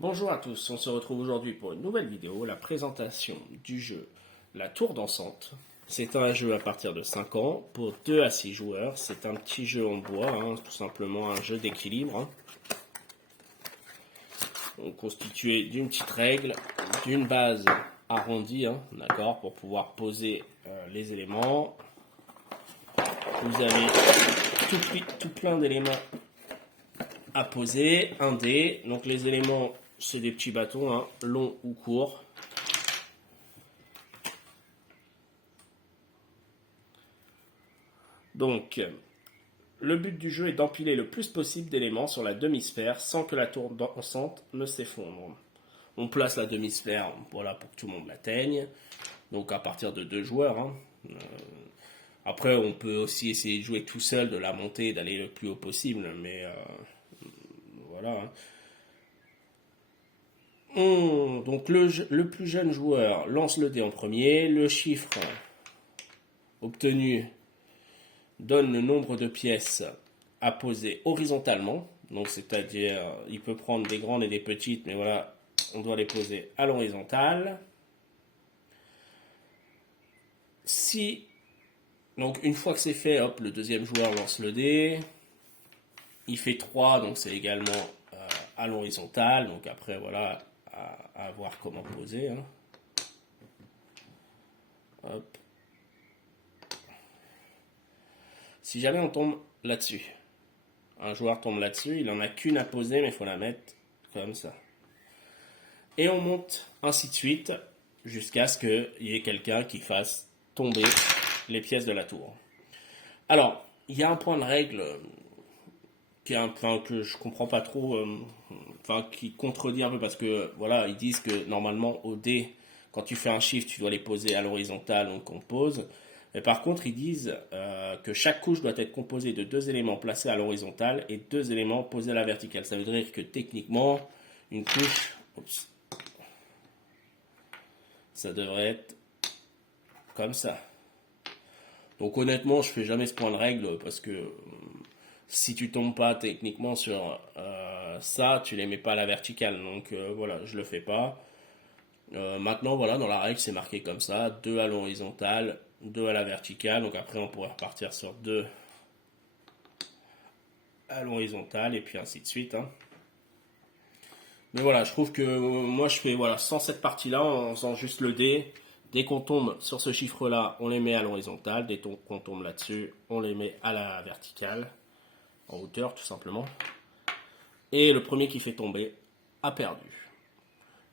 Bonjour à tous, on se retrouve aujourd'hui pour une nouvelle vidéo, la présentation du jeu La Tour Dansante. C'est un jeu à partir de 5 ans, pour 2 à 6 joueurs. C'est un petit jeu en bois, tout simplement un jeu d'équilibre. Constitué d'une petite règle, d'une base arrondie, d'accord, pour pouvoir poser les éléments. Vous avez tout plein d'éléments à poser, un dé. Donc les éléments, c'est des petits bâtons, longs ou courts. Donc, le but du jeu est d'empiler le plus possible d'éléments sur la demi-sphère sans que la tour dansante ne s'effondre. On place la demi-sphère, voilà, pour que tout le monde l'atteigne. Donc à partir de 2 joueurs. Après, on peut aussi essayer de jouer tout seul, de la monter, d'aller le plus haut possible. Mais voilà. Donc le plus jeune joueur lance le dé en premier. Le chiffre obtenu donne le nombre de pièces à poser horizontalement. Donc c'est-à-dire, il peut prendre des grandes et des petites, mais voilà, on doit les poser à l'horizontale. Donc une fois que c'est fait, hop, le deuxième joueur lance le dé. Il fait 3, donc c'est également à l'horizontale. Donc après, voilà, à voir comment poser. Hop. Si jamais on tombe là-dessus, un joueur tombe là-dessus, il n'en a qu'une à poser, mais il faut la mettre comme ça. Et on monte ainsi de suite, jusqu'à ce qu'il y ait quelqu'un qui fasse tomber les pièces de la tour. Alors, il y a un point de règle que je comprends pas trop, qui contredit un peu, parce que voilà, ils disent que normalement au dé, quand tu fais un chiffre, tu dois les poser à l'horizontale, donc on pose. Mais par contre, ils disent que chaque couche doit être composée de 2 éléments placés à l'horizontale et 2 éléments posés à la verticale. Ça veut dire que techniquement, une couche, ça devrait être comme ça. Donc honnêtement, je fais jamais ce point de règle, parce que si tu tombes pas techniquement sur ça, tu les mets pas à la verticale. Donc voilà, je le fais pas. Maintenant, voilà, dans la règle, c'est marqué comme ça, 2 à l'horizontale, 2 à la verticale. Donc après, on pourrait repartir sur 2 à l'horizontale, et puis ainsi de suite. Mais voilà, je trouve que moi, je fais, voilà, sans cette partie-là, en faisant juste le dé. Dès qu'on tombe sur ce chiffre-là, on les met à l'horizontale. Dès qu'on tombe là-dessus, on les met à la verticale, en hauteur, tout simplement. Et le premier qui fait tomber a perdu.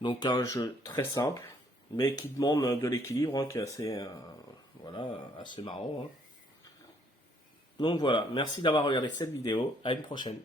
Donc un jeu très simple, mais qui demande de l'équilibre, qui est assez, voilà, assez marrant. Donc voilà, merci d'avoir regardé cette vidéo, à une prochaine.